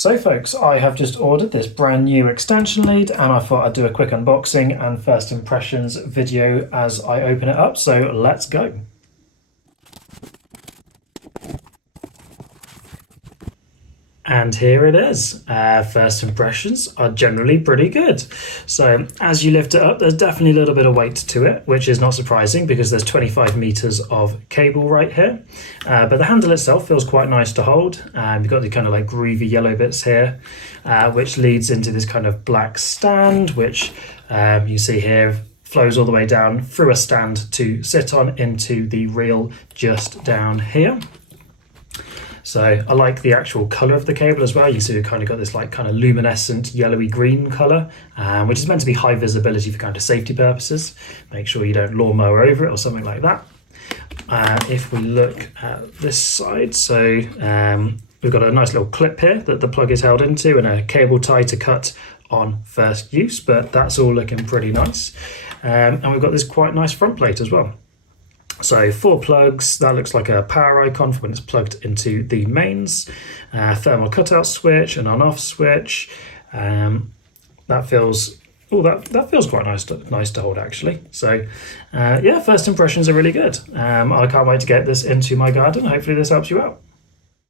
So folks, I have just ordered this brand new extension lead and I thought I'd do a quick unboxing and first impressions video as I open it up, so let's go. And here it is. First impressions are generally pretty good. So as you lift it up, there's definitely a little bit of weight to it, which is not surprising because there's 25 meters of cable right here. But the handle itself feels quite nice to hold. You've got the kind of like groovy yellow bits here, which leads into this kind of black stand, which you see here flows all the way down through a stand to sit on into the reel just down here. So I like the actual colour of the cable as well. You see we've kind of got this like kind of luminescent yellowy green colour, which is meant to be high visibility for kind of safety purposes. Make sure you don't lawnmower over it or something like that. If we look at this side, so we've got a nice little clip here that the plug is held into and a cable tie to cut on first use, but that's all looking pretty nice. And we've got this quite nice front plate as well. So 4 plugs, that looks like a power icon for when it's plugged into the mains, thermal cutout switch, an on-off switch. That feels quite nice to hold actually. So yeah, first impressions are really good. I can't wait to get this into my garden. Hopefully this helps you out.